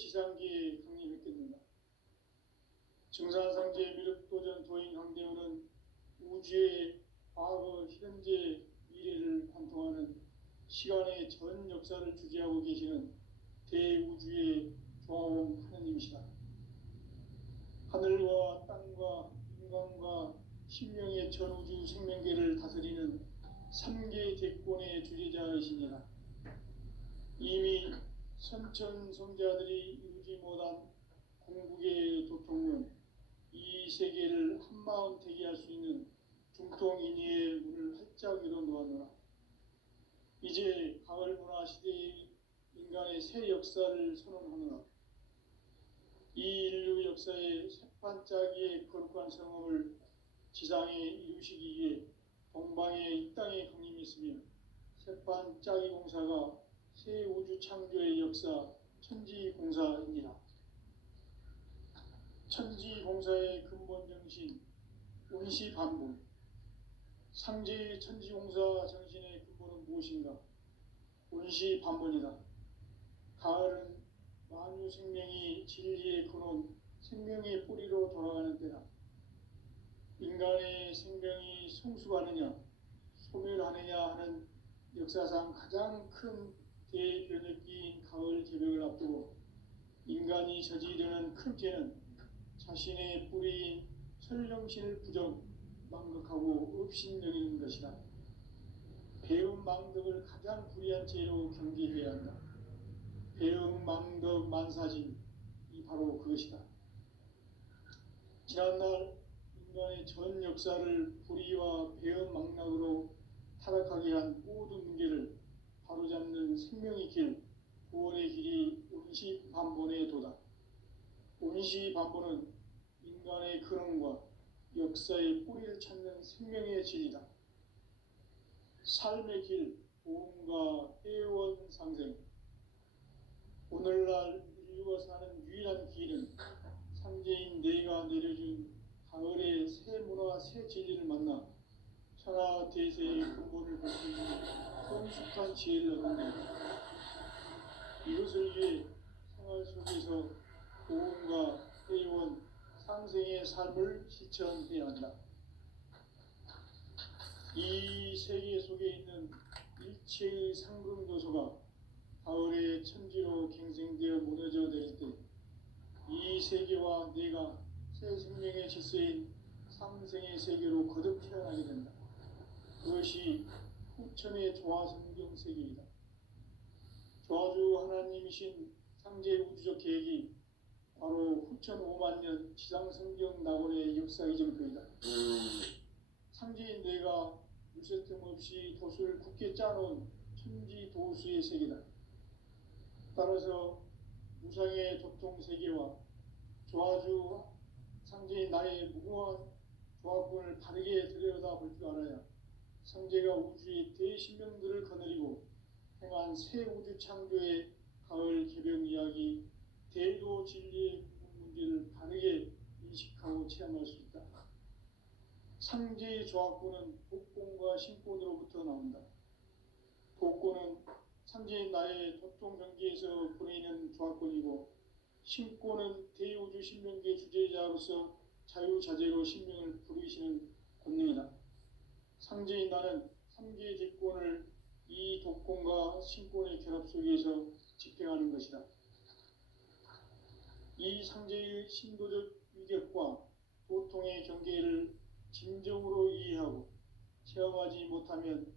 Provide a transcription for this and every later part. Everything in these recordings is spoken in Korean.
지상기에 강림했겠는가. 증산상제 미륵도전 도인 강대우는 우주의 과거, 현재, 미래를 관통하는 시간의 전 역사를 주재하고 계시는 대우주의 조화원 하느님이시다. 하늘과 땅과 인간과 신명의 전우주 생명계를 다스리는 삼계 대권의 주재자이시니라. 이미 선천성자들이 이루지 못한 공국의 도통론, 이 세계를 한마음 되게 할 수 있는 중통인의의 문을 활짝 열어놓았노라. 이제 가을 문화 시대의 인간의 새 역사를 선언하노라. 이 인류 역사의 새반짝이의 거룩한 성업을 지상에 이루시기 위해 동방의 이 땅에 강림했으며 새반짝이 공사가 새 우주 창조의 역사 천지공사입니다. 천지공사의 근본 정신 운시반분. 상제의 천지공사 정신의 근본은 무엇인가? 운시반분이다. 가을은 만유 생명이 진리의 근원, 생명의 뿌리로 돌아가는 때다. 인간의 생명이 성숙하느냐, 소멸하느냐 하는 역사상 가장 큰 대변혁기인 가을 개벽을 앞두고 인간이 저지르는 큰 죄는 자신의 뿌리인 설령신을 망각하고 업신여기는 것이다. 배움 망덕을 가장 불의한 죄로 경계해야 한다. 배움 망덕 만사진, 이 바로 그것이다. 지난날 인간의 전 역사를 불의와 배움 망락으로 타락하게 한 모든 문제를 바로잡는 생명의 길, 구원의 길이 운시반본의 도다. 운시반본은 인간의 근원과 역사의 뿌리를 찾는 생명의 질이다. 삶의 길, 보험과 애원상생. 오늘날 인류가 사는 유일한 길은 상제인 내가 내려준 가을의 새 문화, 새 진리를 만나 천하대세의 근본을 볼 수 있는 성숙한 지혜를 얻는 것이다. 이것을 위해 생활 속에서 보험과 애원, 상생의 삶을 실천해야 한다. 이 세계 속에 있는 일체의 상금 요소가 가을의 천지로 갱생되어 무너져 내릴 때 이 세계와 내가 새 생명의 질서인 상생의 세계로 거듭 태어나게 된다. 그것이 후천의 조화성경 세계이다. 조화주 하나님이신 상제 우주적 계획이 바로 후천 5만 년 지상성경 낙원의 역사 이정표이다. 상제인 내가 물새틈 없이 도수를 굳게 짜놓은 천지도수의 세계다. 따라서 무상의 도통세계와 조화주 상제인 나의 무궁한 조합권을 바르게 들여다볼 줄 알아야 상제가 우주의 대신명들을 거느리고 행한 새 우주 창조의 가을 개벽 이야기, 대도 진리의 문제를 바르게 인식하고 체험할 수 있다. 상제의 조합권은 복권과 신권으로부터 나온다. 복권은 상제인 나의 도통 경계에서 보내는 조합권이고, 신권은 대우주 신명계 주제자로서 자유자재로 신명을 부르시는 권능이다. 상제인 나는 3개의 대권을 이 독권과 신권의 결합 속에서 집행하는 것이다. 이 상제의 신도적 위력과 도통의 경계를 진정으로 이해하고 체험하지 못하면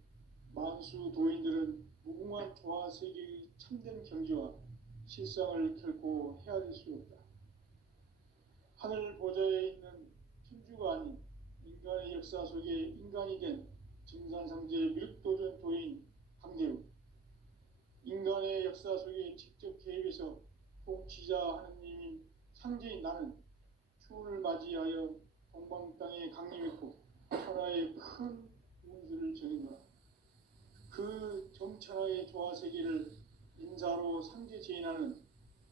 만수 도인들은 무궁한 조화세계의 참된 경지와 실상을 결코 헤아릴 수 없다. 하늘 보좌에 있는 천주가 아닌 인간의 역사 속에 인간이 된 증산상제 미륵도전 도인 강대우, 인간의 역사 속에 직접 개입해서 통치자 하느님인 상제인 나는 추운을 맞이하여 동방 땅에 강림했고 천하의 큰 운수를 정했노라. 그 정천하의 조화세계를 인사로 상제 제인하는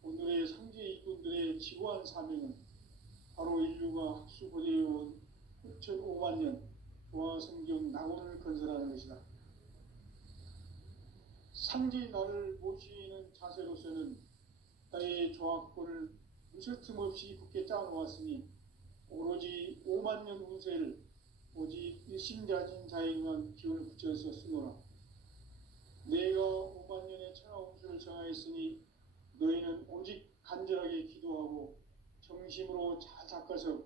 오늘의 상제 일꾼들의 지고한 사명은 바로 인류가 학수고대해온 후천 5만 년 조화성경 낙원을 건설하는 것이다. 상제인 나를 모시는 자세로서는 나의 조합권을 무셔틈없이 굳게 짜놓았으니 오로지 5만 년 운세를 오직 일심자진 자에게만 기운을 붙여서 쓰노라. 내가 5만 년의 천하 운수를 정하였으니 너희는 오직 간절하게 기도하고 정심으로 잘 닦아서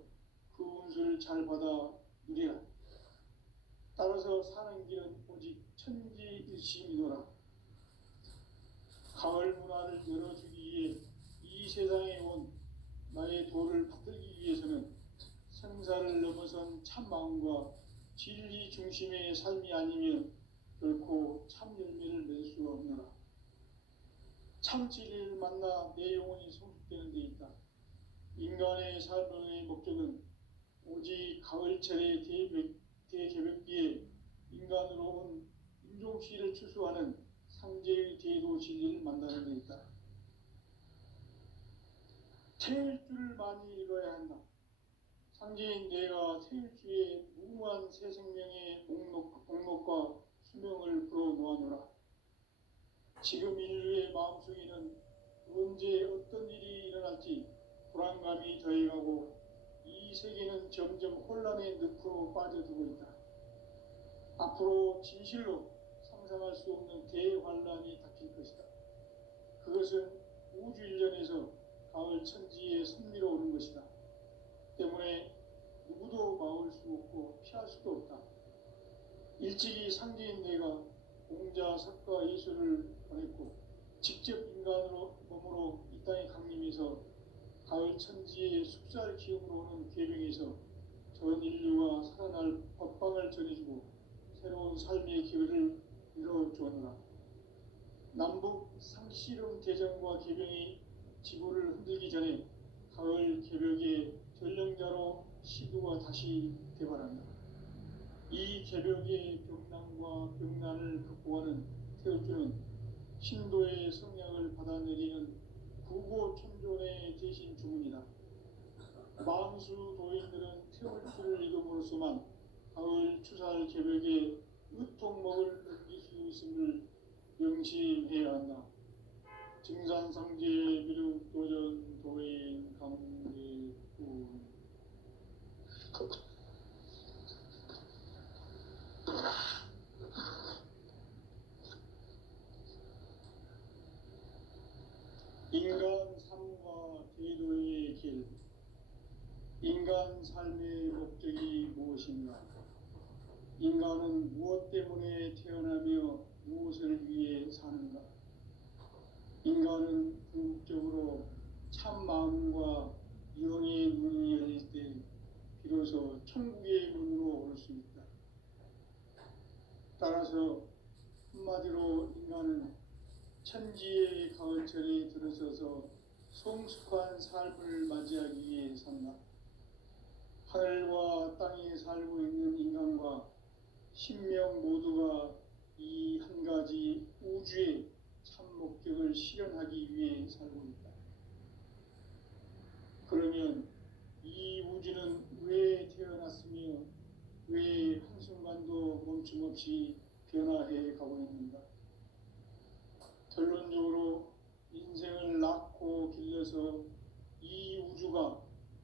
그 운수를 잘 받아 누리라. 따라서 사는 길은 오직 천지일심이노라. 가을 문화를 열어주기 위해 이 세상에 온 나의 도를 받들기 위해서는 생사를 넘어선 참 마음과 진리 중심의 삶이 아니면 결코 참 열매를 맺을 수가 없노라. 참 진리를 만나 내 영혼이 성숙되는 데 있다. 인간의 삶의 목적은 오직 가을철의 대개벽기에 인간으로 온 인종시를 추수하는 상제의 대도 진리를 만나는 데 있다. 태일주를 많이 읽어야 한다. 상제인 내가 태일주의 무궁한 새 생명의 목록과 수명을 불어놓아노라. 지금 인류의 마음속에는 언제 어떤 일이 일어날지 불안감이 더해가고 이 세계는 점점 혼란의 늪으로 빠져들고 있다. 앞으로 진실로 상상할 수 없는 대환란이 닥칠 것이다. 그것은 우주 일련에서 가을 천지의 섭리로 오는 것이다. 때문에 누구도 막을 수 없고 피할 수도 없다. 일찍이 상제인 내가 공자, 석가, 예수를 보냈고 직접 인간으로 몸으로 이 땅에 강림해서 가을 천지의 숙살 기업으로 오는 계명에서 전 인류가 살아날 법방을 전해주고 새로운 삶의 기회를 이뤄주었노라. 남북 상씨름 대전과 개병이 지구를 흔들기 전에 가을 개벽의 전령자로 시두가 다시 개발한다. 이 개벽의 병난과 병난을 극복하는 태울주는 신도의 성량을 받아내리는 구고천존의 대신 주문이다. 만수 도인들은 태울주를 읽음으로써만 가을 추살 개벽의 의통목을 느낄 수 있음을 명심해야 한다. 증산상제 미륵도전 도인 강대군 인간 삶과 제도의 길. 인간 삶의 목적이 무엇인가? 인간은 무엇 때문에 태어나며 무엇을 위해 사는가? 인간은 궁극적으로 참 마음과 영의 문이 열릴 때 비로소 천국의 문으로 올 수 있다. 따라서 한마디로 인간은 천지의 가을철에 들어서서 성숙한 삶을 맞이하기 위해 산다. 하늘과 땅에 살고 있는 인간과 신명 모두가 이 한 가지 우주의 참 목적을 실현하기 위해 살고 있다. 그러면 이 우주는 왜 태어났으며 왜 한순간도 멈춤 없이 변화해 가고 있는가? 결론적으로 인생을 낳고 길러서 이 우주가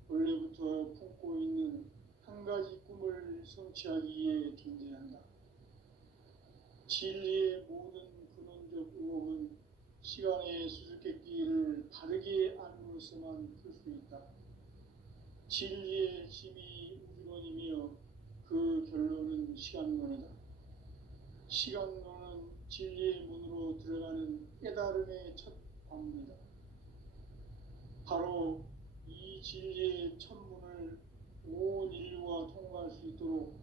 원래부터 품고 있는 한 가지 꿈을 성취하기 위해 존재한다. 진리의 모든 근원적 의혹은 시간의 수수께끼를 바르게 알므로서만 풀 수 있다. 진리의 핵심이 우주론이며 그 결론은 시간론이다. 시간론은 진리의 문으로 들어가는 깨달음의 첫 관문이다. 바로 이 진리의 첫 문을 온 인류가 통과할 수 있도록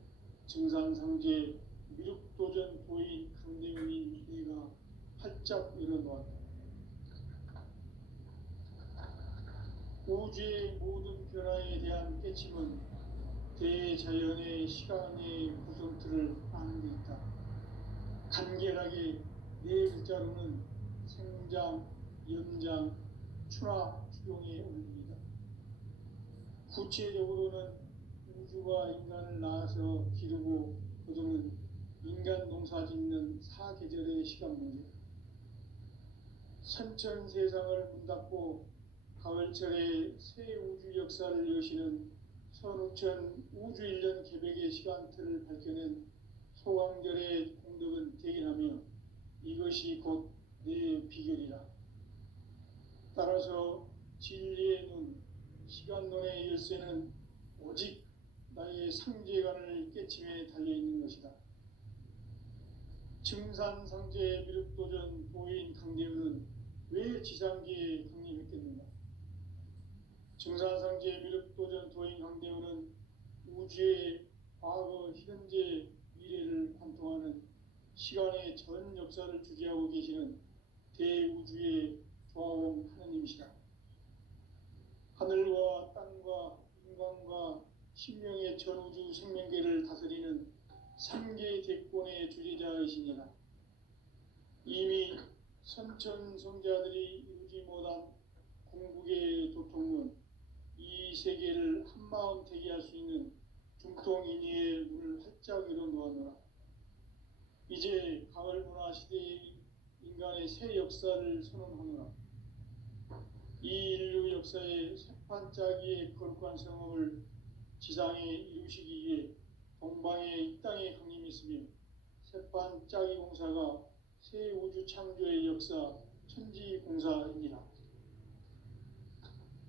증산상제 미륵도전 도인 강대훈인 내가 활짝 열어놓았다. 우주의 모든 변화에 대한 깨침은 대자연의 시간의 구성틀을 아는 데 있다. 간결하게 네 글자로는 생장, 연장, 추나 추동에 올립니다. 구체적으로는 우주가 인간을 낳아서 기르고 거두는 인간 농사 짓는 사계절의 시간 문제. 선천 세상을 문 닫고 가을철에 새 우주 역사를 여시는 선우천 우주일년 개백의 시간틀을 밝혀낸 소강절의 공덕은 대견하며 이것이 곧 내 비결이라. 따라서 진리의 눈, 시간론의 열쇠는 오직 나의 상제관을 깨침에 달려있는 것이다. 증산상제 미륵도전 도인 강대우는 왜 지상기에 강림했겠는가? 증산상제 미륵도전 도인 강대우는 우주의 과거, 현재, 미래를 관통하는 시간의 전 역사를 주재하고 계시는 대우주의 조화원 하느님이시다. 하늘과 땅과 인간과 신명의 전우주 생명계를 다스리는 삼계 대권의 주재자이시니라. 이미 선천성자들이 이루지 못한 궁극의 도통문, 이 세계를 한마음 되게 할 수 있는 중통인의의 문을 활짝 열어놓았노라. 이제 가을 문화 시대의 인간의 새 역사를 선언하노라. 이 인류 역사의 새판짜기의 거룩한 성업을 지상에 이루시기 위해 동방의 이 땅에 강림했으며 새판짜기 공사가 새 우주 창조의 역사 천지공사입니다.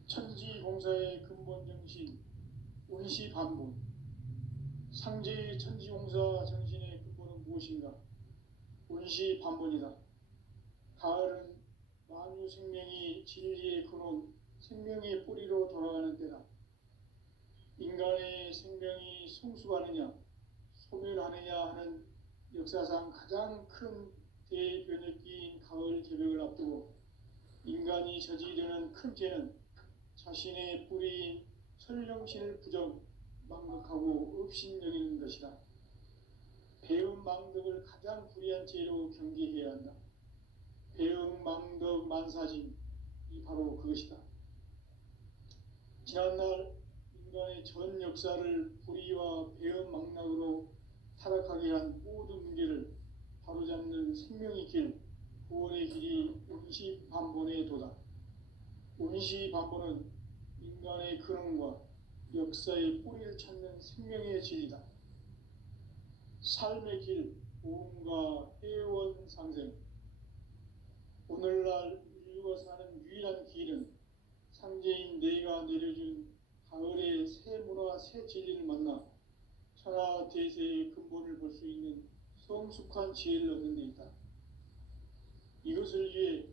천지공사의 근본 정신 운시반본. 상제의 천지공사 정신의 근본은 무엇인가? 운시반본이다. 가을은 만유 생명이 진리의 근원, 생명의 뿌리로 돌아가는 때다. 인간의 생명이 성숙하느냐, 소멸하느냐 하는 역사상 가장 큰 대변혁기인 가을 개벽을 앞두고 인간이 저지르는 큰 죄는 자신의 뿌리인 설령신을 부정, 망각하고 업신여기는 것이다. 배음 망덕을 가장 불의한 죄로 경계해야 한다. 배음 망덕 만사짐, 이 바로 그것이다. 지난날 인간의 전 역사를 불의와 배음 망락으로 타락하게 한 모든 문제를 바로잡는 생명의 길, 구원의 길이 운시반본의 도다. 운시반본은 인간의 근원과 역사의 뿌리를 찾는 생명의 진리다. 삶의 길, 보험과 회원 상생. 오늘날 인류가 사는 유일한 길은 상제인 내가 내려준 가을의 새 문화, 새 진리를 만나 천하 대세의 근본을 볼 수 있는 성숙한 지혜를 얻는 데 있다. 이것을 위해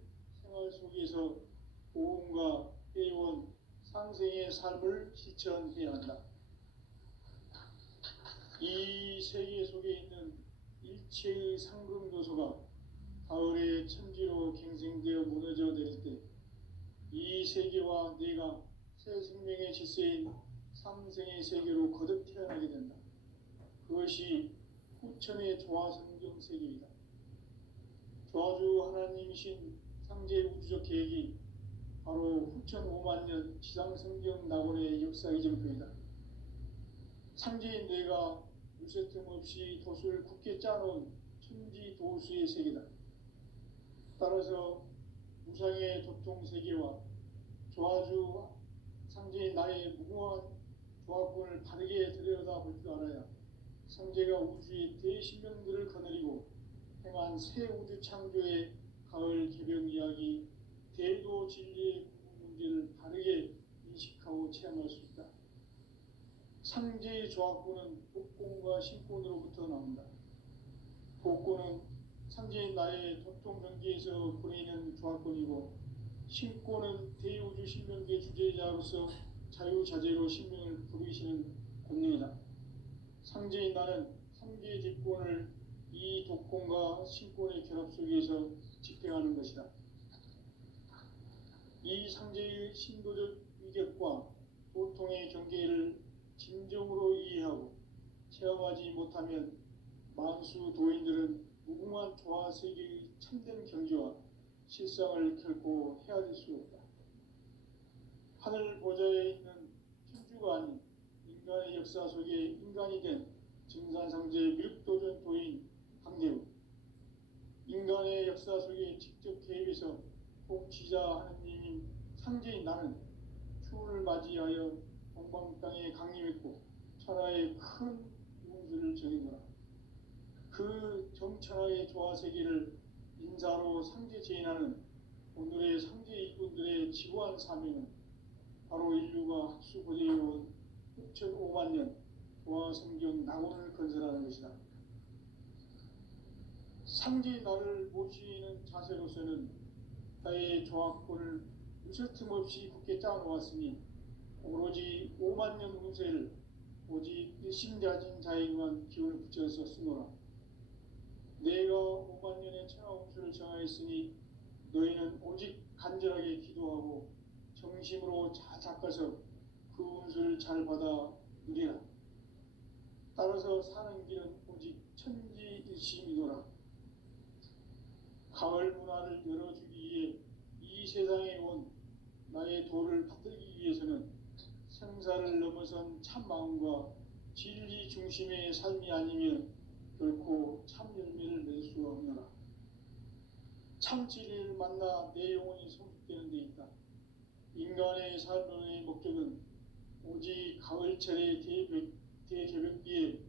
생활 속에서 보험과 회원, 상생의 삶을 실천해야 한다. 이 세계 속에 있는 일체의 상금도서가 가을의 천지로 갱생되어 무너져 내릴 때 이 세계와 내가 새 생명의 질서인 상생의 세계로 거듭 태어나게 된다. 그것이 후천의 조화성경 세계이다. 조화주 하나님이신 상제 우주적 계획이 바로 후천 5만년 지상성경 낙원의 역사 이정표이다. 상제인 내가 유세 틈 없이 도수를 굳게 짜놓은 천지도수의 세계다. 따라서 무상의 도통세계와 조화주 상제인 나의 무궁한 조화권을 바르게 들여다볼 줄 알아야 상제가 우주의 대신명들을 거느리고 행한 새 우주 창조의 가을 개벽 이야기, 대도 진리의 문제를 바르게 인식하고 체험할 수 있다. 상제의 조화권은 복권과 신권으로부터 나온다. 복권은 상제인 나의 도통 경계에서 보내는 조화권이고, 신권은 대우주 신명계 주제자로서 자유자재로 신명을 부르시는 권능이다. 상제인 나는 상계 집권을 이 독권과 신권의 결합 속에서 집행하는 것이다. 이 상제의 신도적 위격과 도통의 경계를 진정으로 이해하고 체험하지 못하면 만수 도인들은 무궁한 조화 세계의 참된 경지와 실상을 결코 헤아릴 수 없다. 하늘 보좌에 있는 천주가 아닌 인간의 역사 속에 인간이 된 증산상제 미륵도전 도인 강대우. 인간의 역사 속에 직접 개입해서 통치자 하느님인 상제인 나를 하는 추운을 맞이하여 동방 땅에 강림했고 천하의 큰 운수를 정해노라. 그 정천하의 조화세계를 인사로 상제 제인하는 오늘의 상제 이군들의 지구한 사명은 바로 인류가 학수 고대해온 6,500만 년 조화성경 낙원을 건설하는 것이다. 상제 나를 모시는 자세로서는 나의 조화권을 무설틈 없이 굳게 짜놓았으니 오로지 5만 년 운세를 오직 일심자진 자에게만 기운을 붙여서 쓰노라. 내가 5만 년의 천하 운수를 정하였으니 너희는 오직 간절하게 기도하고 정심으로 잘 닦아서 그 운수를 잘 받아 누리라. 따라서 사는 길은 오직 천지일심이노라. 가을 문화를 열어주기 위해 이 세상에 온 나의 도를 받들기 위해서는 생사를 넘어선 참 마음과 진리 중심의 삶이 아니면 결코 참 열매를 낼 수 없노라. 참 진리를 만나 내 영혼이 성숙되는 데 있다. 인간의 삶의 목적은 오직 가을철의 대개벽기에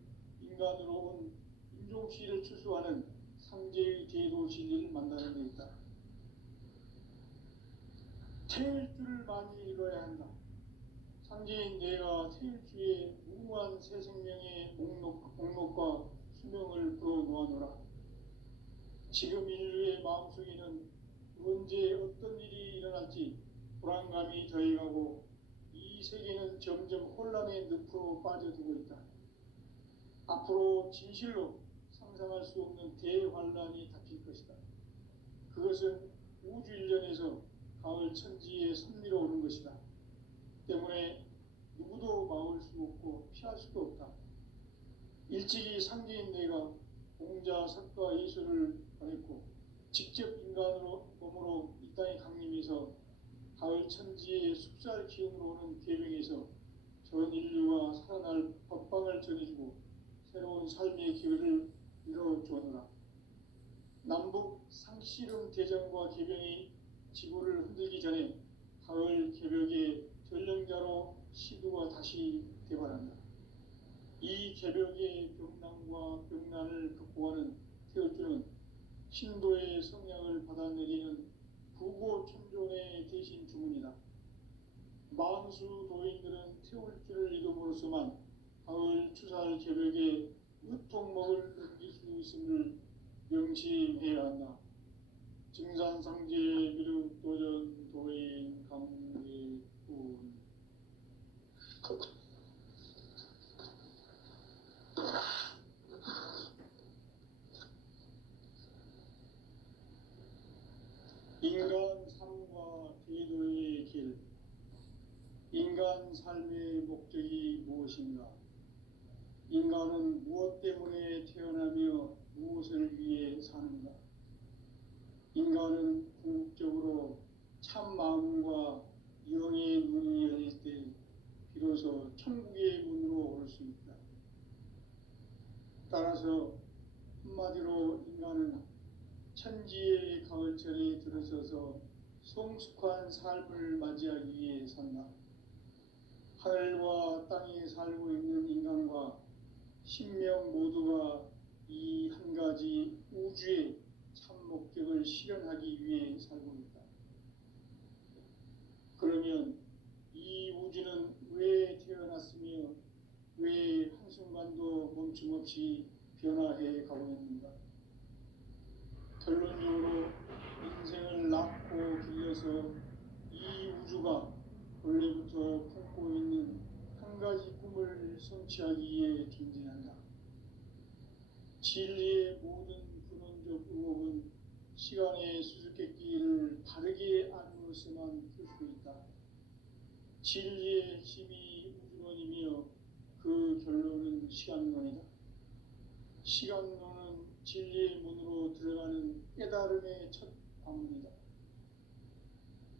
인간으로 온 인종시를 추수하는 상제의 대도 진리를 만나는 데 있다. 태일주를 많이 읽어야 한다. 상제인 내가 태일주의 무궁한 새 생명의 목록과 수명을 풀어놓아노라. 지금 인류의 마음속에는 언제 어떤 일이 일어날지 불안감이 더해가고 이 세계는 점점 혼란의 늪으로 빠져들고 있다. 앞으로 진실로 상상할 수 없는 대환란이 닥칠 것이다. 그것은 우주 일련에서 가을 천지의 섭리로 오는 것이다. 때문에 누구도 막을 수 없고 피할 수도 없다. 일찍이 상제인 내가 공자, 석가, 예수를 보냈고 직접 인간으로 몸으로 이 땅에 강림해서 가을 천지의 숲살 기운으로 오는 계명에서 전 인류가 살아날 법방을 전해주고 새로운 삶의 기회를 이뤄주었노라. 남북 상씨름 대전과 개병이 지구를 흔들기 전에 가을 개벽의 전령자로 시두가 다시 대발한다. 이 개벽의 병난과 병난을 극복하는 태울주는 신도의 성향을 받아내리는 부고천종의 대신 주문이다. 만수 도인들은 태울주를 읽음으로써만 가을 추살 개벽의 으통목을 넘길 수 있음을 명심해야 한다. 증산상제 미륵도전 도인 강대군. 인간 삶과 제도의 길. 인간 삶의 목적이 무엇인가? 인간은 무엇 때문에 태어나며 무엇을 위해 사는가? 인간은 궁극적으로 참 마음과 영의 문이 열릴 때 비로소 천국의 문으로 올 수 있다. 따라서 한마디로 인간은 천지의 가을철에 들어서서 성숙한 삶을 맞이하기 위해 산다. 하늘과 땅에 살고 있는 인간과 신명 모두가 이 한 가지 우주의 참 목적을 실현하기 위해 살고 있다. 그러면 이 우주는 왜 태어났으며 왜 한순간도 멈춤없이 변화해 가고 있는가? 결론적으로 인생을 낳고 길러서 이 우주가 원래부터 품고 있는 한 가지 꿈을 성취하기 위해 존재한다. 진리의 모든 근원적 의혹은 시간의 수수께끼를 바르게 알므로서만 풀 수 있다. 진리의 핵심이 우주론이며 그 결론은 시간론이다. 시간론은 진리의 문으로 들어가는 깨달음의 첫 관문이다.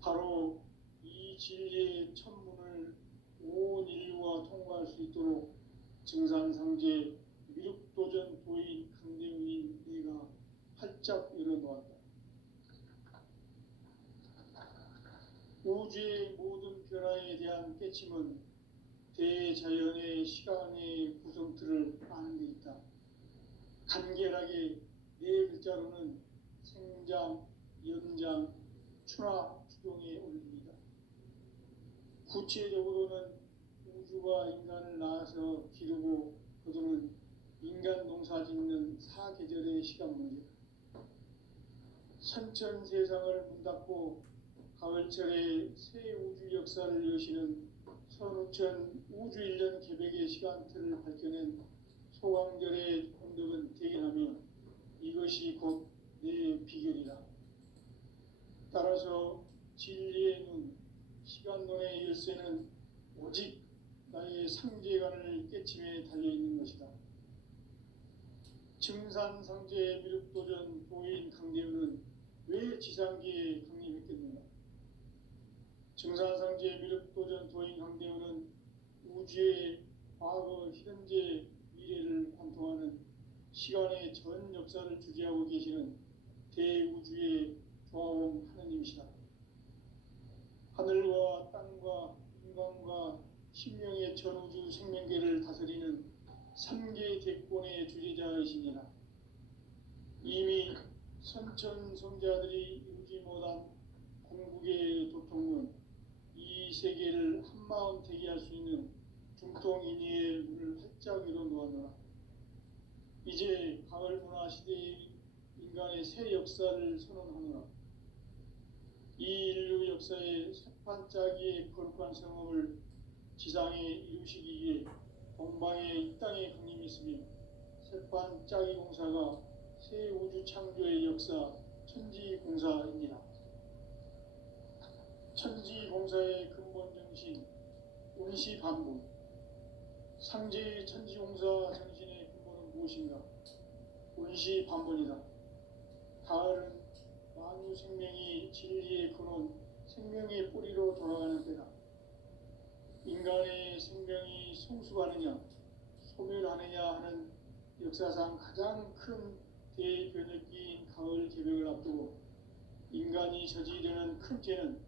바로 이 진리의 첫 문을 온 인류가 통과할 수 있도록 증산상제 미륵도전 도인 강대훈인 내가 활짝 열어놓았다. 우주의 모든 변화에 대한 깨침은 대자연의 시간의 구성틀을 아는 데 있다. 간결하게 네 글자로는 생장, 연장, 추나 추동에 올립니다. 구체적으로는 우주가 인간을 낳아서 기르고 거두는 인간 농사 짓는 사계절의 시간 문제, 선천 세상을 문 닫고 가을철에 새 우주 역사를 여시는 선우천 우주 1년 개백의 시간틀을 밝혀낸 소강절의 공덕은 대견하며 이것이 곧 내 비결이다. 따라서 진리의 눈, 시간론의 열쇠는 오직 나의 상제관을 깨침에 달려있는 것이다. 증산상제 미륵도전 도인 강대우는 왜 지상기에 강림했겠는가? 증산상제 미륵도전 도인 강대우는 우주의 과거, 현재, 미래를 관통하는 시간의 전 역사를 주재하고 계시는 대우주의 조화원 하느님이시다. 하늘과 땅과 인간과 신명의 전우주 생명계를 다스리는 3개 대권의 주재자이시니라. 이미 선천성자들이 이루지 못한 궁극의 도통은 이 세계를 한마음 되게 할 수 있는 중통인의의 문을 활짝 열어 놓았노라. 이제 가을 문화 시대의 인간의 새 역사를 선언하노라. 이 인류 역사의 새판짜기의 거룩한 성험을 지상에 이루시기 위해 동방의 이 땅에 강림했으며 새판짜기 공사가 새 우주 창조의 역사 천지공사입니다. 천지공사의 근본 정신 운시반복, 상제의 천지공사 정신의 근본은 무엇인가? 운시반복이다. 가을은 만유 생명이 진리의 근원, 생명의 뿌리로 돌아가는 때다. 인간의 생명이 성숙하느냐, 소멸하느냐 하는 역사상 가장 큰 대변혁기인 가을 개벽을 앞두고 인간이 저지르는 큰 죄는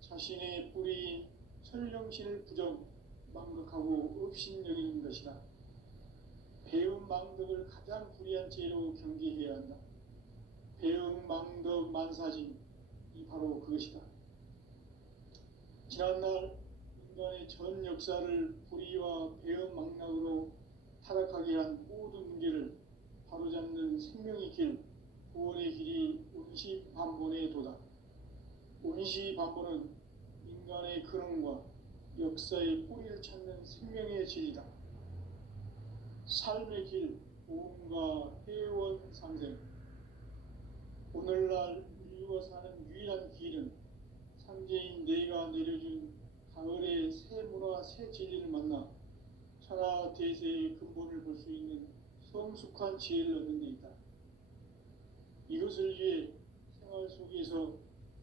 자신의 뿌리인 설령신을 부정, 망극하고 업신여기는 것이다. 배운 망덕을 가장 불의한 죄로 경계해야 한다. 배운 망덕 만사진, 이 바로 그것이다. 지난날 인간의 전 역사를 불의와 배은 망락으로 타락하게 한 모든 문제를 바로잡는 생명의 길, 구원의 길이 운시반본의 도다. 운시반본은 인간의 근원과 역사의 뿌리를 찾는 생명의 질이다. 삶의 길, 보험과 회원 상생. 오늘날 인류가 사는 유일한 길은 상제인 내가 내려준 가을의 새 문화, 새 진리를 만나 천하 대세의 근본을 볼 수 있는 성숙한 지혜를 얻는 데 있다. 이것을 위해 생활 속에서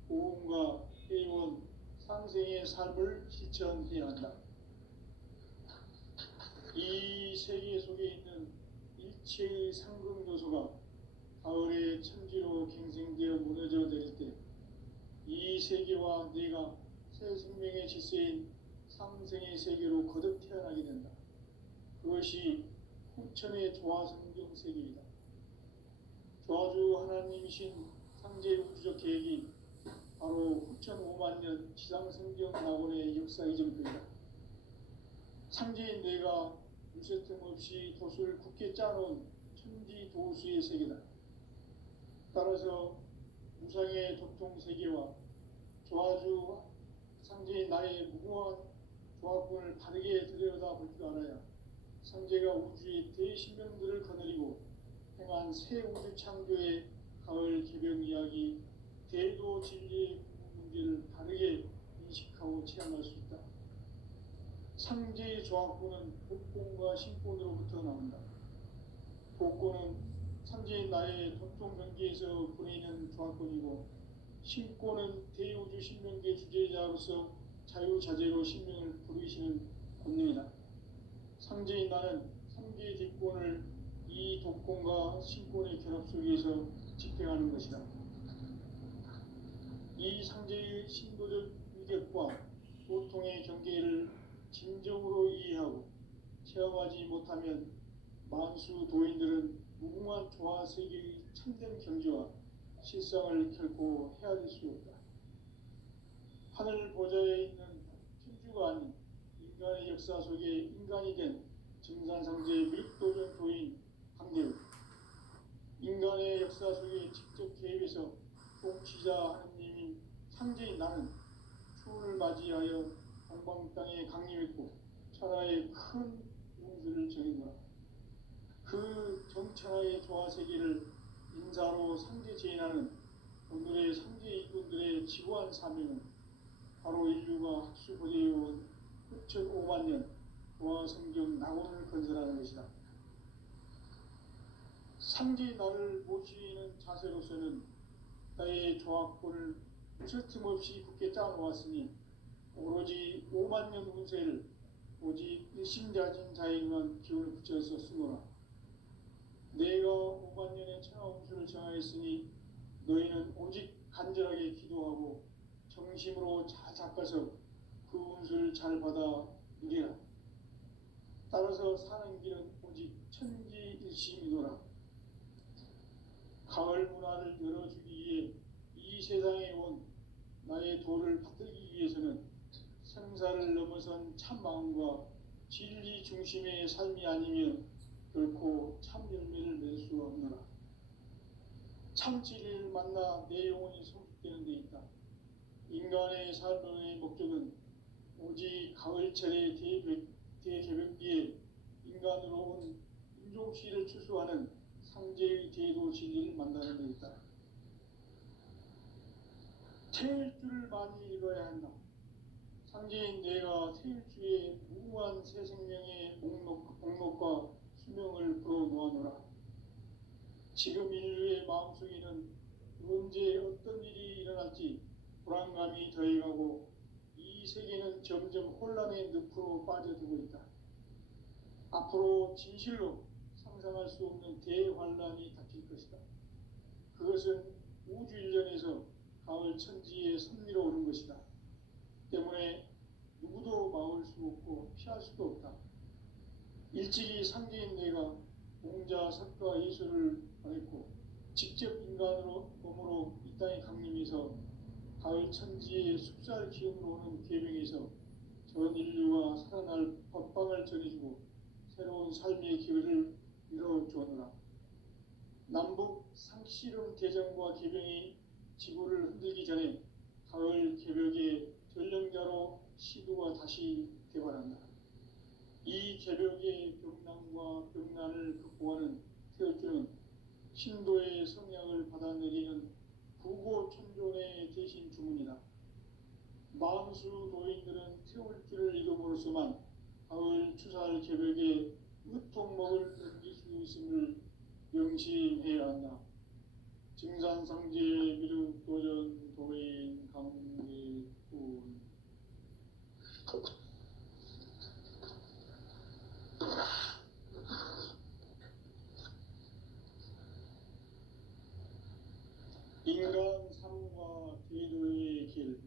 보험과 회원, 상생의 삶을 실천해야 한다. 이 세계 속에 있는 일체의 상극 요소가 가을의 천지로 갱생되어 무너져 내릴 때 이 세계와 내가 새 생명의 질서인 상생의 세계로 거듭 태어나게 된다. 그것이 후천의 조화성경 세계이다. 조화주 하나님이신 상제 우주적 계획이 바로 후천 5만년 지상성경 낙원의 역사 이전표이다. 상제인 내가 물새틈 없이 돛을 굳게 짜놓은 천지도수의 세계다. 따라서 무상의 도통 세계와 조화주 상제인 나의 무궁한 조합군을 바르게 들여다볼 줄 알아야 상제가 우주의 대신명들을 거느리고 행한 새 우주 창조의 가을 개벽 이야기, 대도 진리의 문제를 바르게 인식하고 체험할 수 있다. 상제의 조합군은 복권과 신권으로부터 나온다. 복권은 상제인 나의 도통 경계에서 보내는 조합권이고, 신권은 대우주 신명계 주제자로서 자유자재로 신명을 부르시는 권능이다. 상제인 나는 3개의 뒷권을 이 독권과 신권의 결합 속에서 집행하는 것이다. 이 상제의 신도적 감격과 고통의 경계를 진정으로 이해하고 체험하지 못하면 만수 도인들은 무궁한 조화 세계의 참된 경지와 실상을 결코 헤아릴 수 없다. 하늘 보좌에 있는 천주가 아닌 인간의 역사 속에 인간이 된 증산상제 미륵도전 도인 강대우, 인간의 역사 속에 직접 개입해서 통치자 하느님인 상제인 나는 추운을 맞이하여 동방 땅에 강림했고 천하의 큰 용수를 정했노라. 그 정천하의 조화 세계를 인사로 상제 제인하는 오늘의 상제 이군들의 지구한 사명은 바로 인류가 학수고대해온 9,500만 년 조화 성경 낙원을 건설하는 것이다. 상제 나를 모시는 자세로서는 나의 조화권을 무슨 틈없이 굳게 짜놓았으니 오로지 5만 년 운세를 오직 일심자진 자에게만 기운을 붙여서 쓰노라. 내가 5만 년의 천하 운수를 정하였으니 너희는 오직 간절하게 기도하고 정심으로 잘 닦아서 그 운수를 잘 받아 누리라. 따라서 사는 길은 오직 천지일심이노라. 가을 문화를 열어주기 위해 이 세상에 온 나의 도를 받들기 위해서는 생사를 넘어선 참마음과 진리 중심의 삶이 아니면 결코 참 열매를 낼 수 없노라. 참 진리를 만나 내 영혼이 성숙되는 데 있다. 인간의 삶의 목적은 오직 가을철의 대개벽기에 인간으로 온 인종시를 추수하는 상제의 대도 진리를 만나는 데 있다. 태일주를 많이 읽어야 한다. 상제인 내가 태일주의 무궁한 새 생명의 목록과 수명을 풀어놓아노라. 지금 인류의 마음속에는 언제 어떤 일이 일어날지 불안감이 더해가고 이 세계는 점점 혼란의 늪으로 빠져들고 있다. 앞으로 진실로 상상할 수 없는 대환란이 닥칠 것이다. 그것은 우주 일련에서 가을 천지에 선미로 오는 것이다. 때문에 누구도 막을 수 없고 피할 수도 없다. 일찍이 상제인 내가 공자, 석가, 예수를 보냈고 직접 인간으로 몸으로 이 땅에 강림해서 가을 천지의 숲살 기운으로 오는 계명에서 전 인류가 살아날 법방을 전해주고 새로운 삶의 기회를 이뤄주었노라. 남북 상씨름 대전과 개병이 지구를 흔들기 전에 가을 개벽의 전령자로 시도가 다시 개발한다. 이 개벽의 병난과 병난을 극복하는 태울주는 신도의 성향을 받아내리는 부고천존의 대신 주문이다. 만수 도인들은 태울주를 이름으로서만 가을 추살 개벽에 으통목을 넘길 수 있음을 명심해야 한다. 증산상제 미륵도전 도인 강대군. 인간 삶과 대도의 길.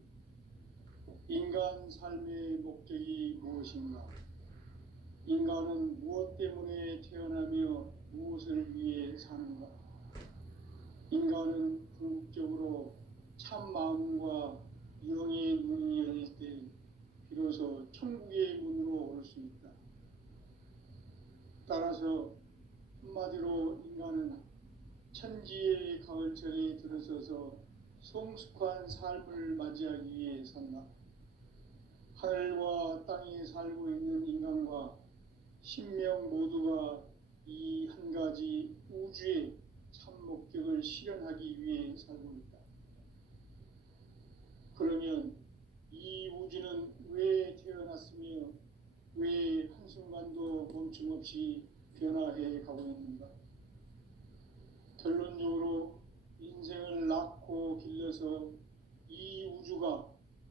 인간 삶의 목적이 무엇인가? 인간은 무엇 때문에 태어나며 무엇을 위해 사는가? 인간은 궁극적으로 참 마음과 영의 문이 열릴 때 비로소 천국의 문으로 올 수 있다. 따라서 한마디로 인간은 천지의 가을철에 들어서서 성숙한 삶을 맞이하기 위해 산다. 하늘과 땅에 살고 있는 인간과 신명 모두가 이 한 가지 우주의 참 목적을 실현하기 위해 살고 있다. 그러면 이 우주는 왜 태어났으며 왜 한순간도 멈춤없이 변화해 가고 있는가? 결론적으로 인생을 낳고 길러서 이 우주가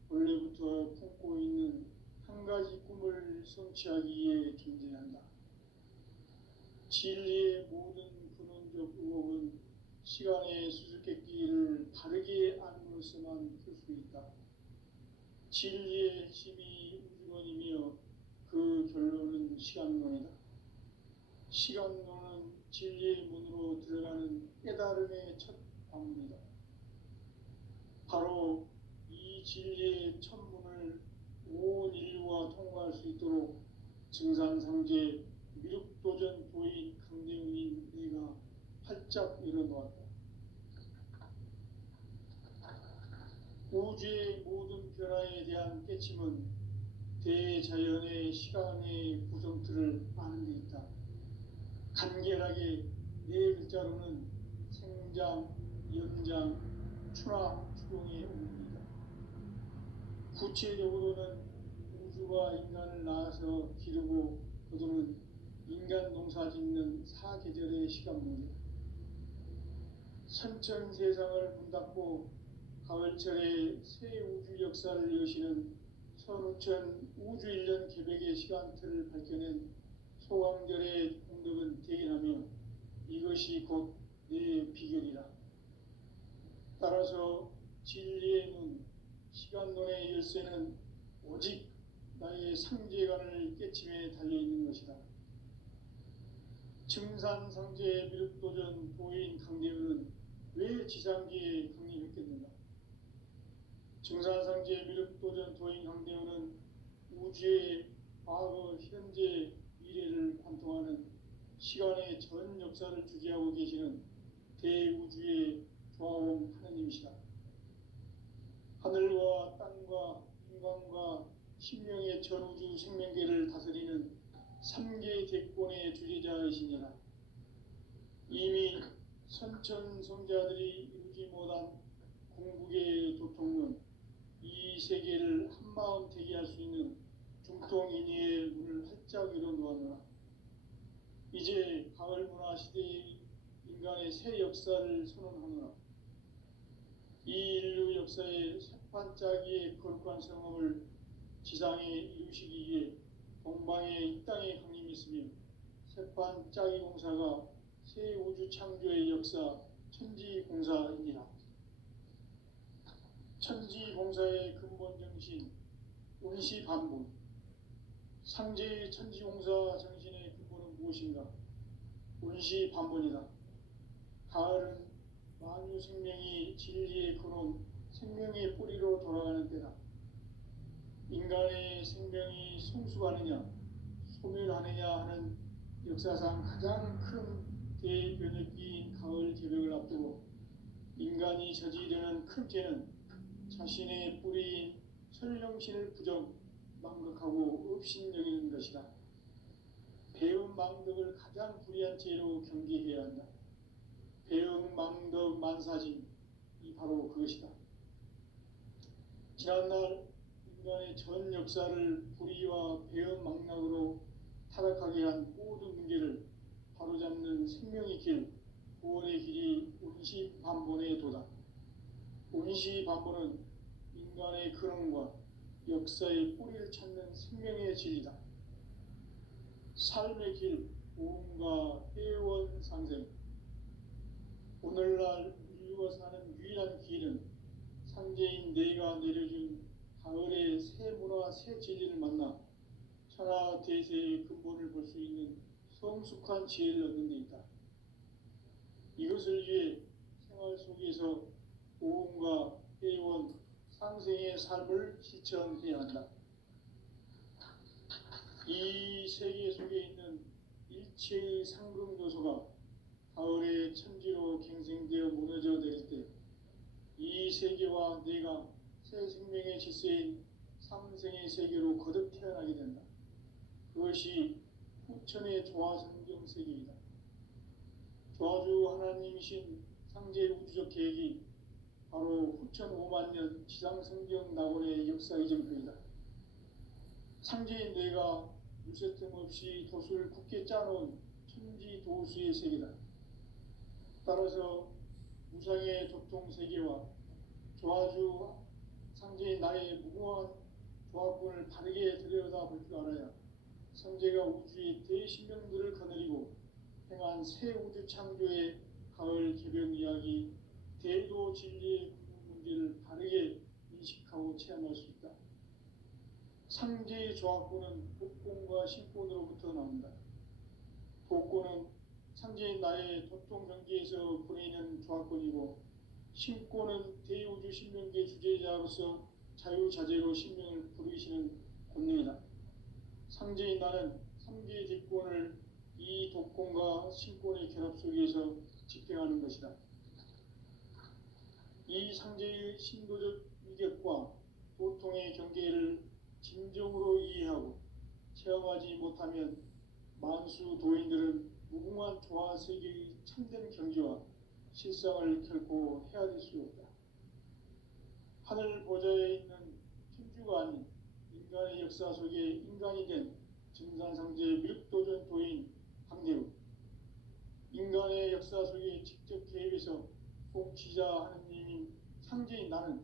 원래부터 품고 있는 한 가지 꿈을 성취하기 위해 존재한다. 진리의 모든 근원적 의혹은 시간의 수수께끼를 바르게 안으로서만 풀 수 있다. 진리의 핵심이 우주론이며 그 결론은 시간론이다. 시간론은 진리의 문으로 들어가는 깨달음의 첫 관문이다. 바로 이 진리의 첫 문을 온 인류가 통과할 수 있도록 증산상제 미륵도전 도인 강대훈인 내가 활짝 일어놓았다. 우주의 모든 변화에 대한 깨침은 대자연의 시간의 구성틀을 아는 데 있다. 간결하게 네 글자로는 생장, 연장, 추락, 추동의 원리이다. 구체적으로는 우주가 인간을 낳아서 기르고 거두는 인간 농사 짓는 사계절의 시간문이다. 선천 세상을 문닫고 가을철에 새 우주 역사를 여시는 선우천 우주 1년 개백의 시간틀을 밝혀낸 소강절의 공덕은 대견하며 이것이 곧 내 비결이라. 따라서 진리의 문, 시간론의 열쇠는 오직 나의 상제관을 깨침에 달려있는 것이다. 증산상제 미륵도전 도인 강대훈은 왜 지상기에 강림했겠는가? 증산상제 미륵도전 도인 강대훈은 우주의 과거, 현재, 미래를 관통하는 시간의 전 역사를 주재하고 계시는 대우주의 조화원 하느님이시다. 하늘과 땅과 인간과 신명의 전우주 생명계를 다스리는 3개 대권의 주재자이시니라. 이미 선천성자들이 이루지 못한 궁극의 도통론, 이 세계를 한마음 되게 할 수 있는 중통인의의 문을 활짝 열어놓았노라. 이제 가을 문화 시대의 인간의 새 역사를 선언하노라. 이 인류 역사의 새판짜기의 거룩한 성험을 지상에 이루시기 위해 동방의 이 땅에 강림했으며 새판짜기 공사가 새 우주 창조의 역사 천지공사입니다. 천지공사의 근본 정신 운시반본. 상제의 천지공사 정신의 근본은 무엇인가? 운시반본이다. 가을은 만유 생명이 진리의 근원, 생명의 뿌리로 돌아가는 때다. 인간의 생명이 성숙하느냐, 소멸하느냐 하는 역사상 가장 큰 대변혁기인 가을 개벽을 앞두고 인간이 저지르는 큰 죄는 자신의 뿌리인 설령신을 부정, 망극하고 업신여기는 것이다. 배움 망덕을 가장 불의한 죄로 경계해야 한다. 배움 망덕 만사짐이 바로 그것이다. 지난날 인간의 전 역사를 불의와 배움 망락으로 타락하게 한 모든 문제를 바로잡는 생명의 길, 구원의 길이 운시반본의 도다. 운시반본은 인간의 근원과 역사의 뿌리를 찾는 생명의 진리다. 삶의 길, 오음과 회원 상생. 오늘날 인류가 사는 유일한 길은 상제인 내가 내려준 가을의 새 문화, 새 진리를 만나 천하 대세의 근본을 볼 수 있는 성숙한 지혜를 얻는 데 있다. 이것을 위해 생활 속에서 오음과 회원, 상생의 삶을 실천해야 한다. 이 세계 속에 있는 일체의 상금 요소가 가을의 천지로 갱생되어 무너져 내릴 때 이 세계와 내가 새 생명의 질서인 상생의 세계로 거듭 태어나게 된다. 그것이 후천의 조화성경 세계이다. 조화주 하나님이신 상제 우주적 계획이 바로 후천 5만 년 지상성경 낙원의 역사 이정표이다. 상제인 내가 물새틈 없이 도수를 굳게 짜놓은 천지 도수의 세계다. 따라서 무상의 조통 세계와 조화주 상제인 나의 무궁한 조합군을 바르게 들여다볼 줄 알아야 상제가 우주의 대신명들을 거느리고 행한 새 우주 창조의 가을 개변 이야기, 대도 진리의 궁극 문제를 바르게 인식하고 체험할 수 있다. 상제의 조합구는 복권과 신권으로부터 나온다. 복권은 상제인 나의 도통 경계에서 보내는 조합권이고, 신권은 대우주 신명계 주제자로서 자유자재로 신명을 부르시는 권능이다. 상제인 나는 삼계의 직권을 이 독권과 신권의 결합 속에서 집행하는 것이다. 이 상제의 신도적 위격과 도통의 경계를 진정으로 이해하고 체험하지 못하면 만수 도인들은 무궁한 조화 세계의 참된 경지와 실상을 결코 헤아릴 수 없다. 하늘 보좌에 있는 천주가 아닌 인간의 역사 속에 인간이 된 증산상제 밀도전 도인 황대우, 인간의 역사 속에 직접 개입해서 통치자 하느님인 상제인 나는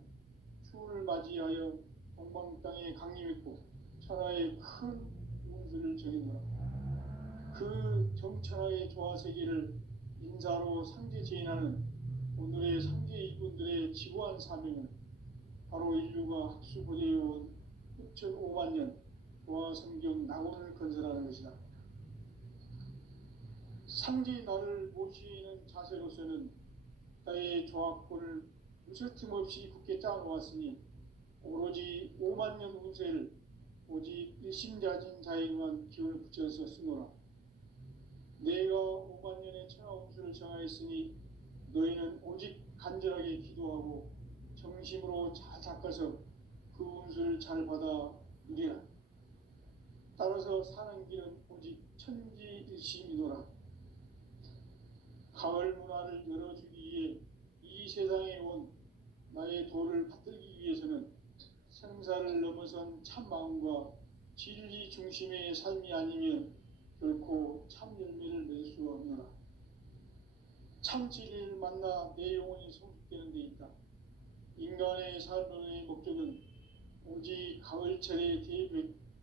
추운을 맞이하여 동방 땅에 강림했고 천하의 큰 운수를 정해노라. 그 정천하의 조화세계를 인사로 상제 제인하는 오늘의 상제 이분들의 지구한 사명은 바로 인류가 학수고대해온 6,500만 년 조화성경 낙원을 건설하는 것이다. 상제인 나를 모시는 자세로서는 나의 조합권을 무설틈없이 굳게 짜놓았으니 오로지 5만 년 운세를 오직 일심자진 자에게만 기운을 붙여서 쓰노라. 내가 5만 년의 천하 운수를 정하였으니 너희는 오직 간절하게 기도하고 정심으로 잘 닦아서 그 운수를 잘 받아 누리라. 따라서 사는 길은 오직 천지일심이노라. 가을 문화를 열어주기 위해 이 세상에 온 나의 도를 받들기 위해서는 생사를 넘어선 참 마음과 진리 중심의 삶이 아니면 결코 참 열매를 낼 수 없노라. 참 진리를 만나 내 영혼이 성숙되는 데 있다. 인간의 삶의 목적은 오직 가을철의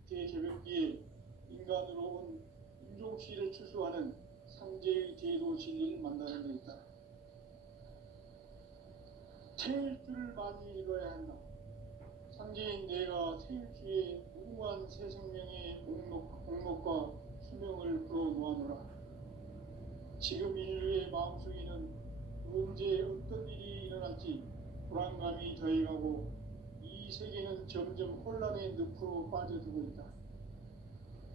대개벽기에 인간으로 온 인종시를 추수하는 상제의 대도 진리를 만나는 데 있다. 태일주를 많이 읽어야 한다. 상제인 내가 태일주의 무궁한 새 생명의 목록과 수명을 불어놓아노라. 지금 인류의 마음속에는 언제 어떤 일이 일어날지 불안감이 더해가고 이 세계는 점점 혼란의 늪으로 빠져들고 있다.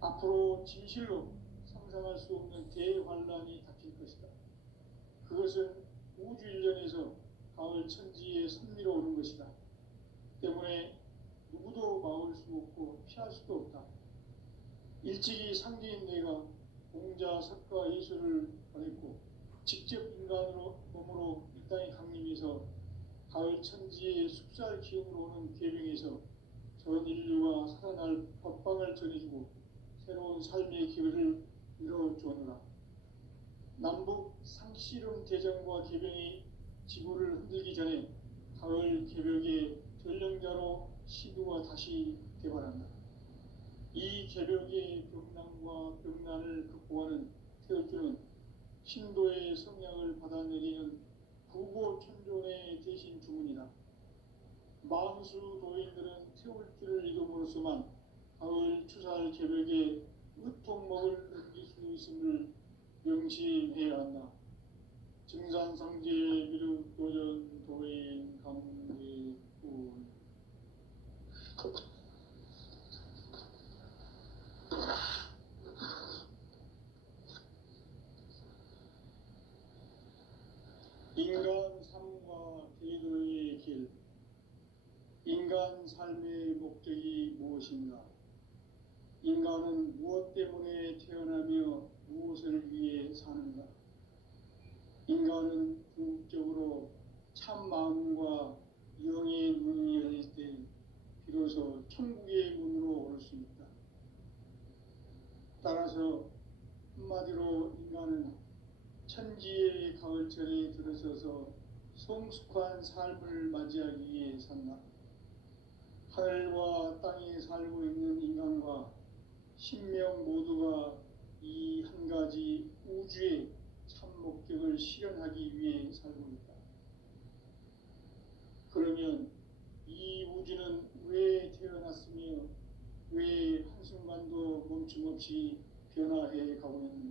앞으로 진실로 상상할 수 없는 대환란이 닥칠 것이다. 그것은 우주 일련에서 가을 천지의 섭리로 오는 것이다. 때문에 누구도 막을 수 없고 피할 수도 없다. 일찍이 상제인 내가 공자, 석가, 예수를 보냈고 직접 인간으로 몸으로 이 땅에 강림해서 가을 천지의 숲살 기운으로 오는 계명에서 전 인류가 살아날 법방을 전해주고 새로운 삶의 기회를 이뤄주었노라. 남북 상씨름 대전과 개병이 지구를 흔들기 전에 가을 개벽의 전령자로 시두가 다시 개발한다. 이 개벽의 병난과 병난을 극복하는 태울주는 신도의 성량을 받아내리는 부고천존의 대신 주문이다. 만수 도인들은 태울주를 이름으로서만 가을 추살 개벽에 으통먹을 넘길 수 있음을 명심해야 한다. 증산상제 미륵도전 도인 강제군 인간 삶과 대도의 길. 인간 삶의 목적이 무엇인가? 인간은 무엇 때문에 태어나며 무엇을 위해 사는가? 인간은 궁극적으로 참 마음과 영의 문이 열릴 때 비로소 천국의 문으로 올 수 있다. 따라서 한마디로 인간은 천지의 가을철에 들어서서 성숙한 삶을 맞이하기 위해 산다. 하늘과 땅에 살고 있는 인간과 신명 모두가 이 한 가지 우주의 참 목적을 실현하기 위해 살고 있다. 그러면 이 우주는 왜 태어났으며 왜 한순간도 멈춤 없이 변화해 가고 있는가?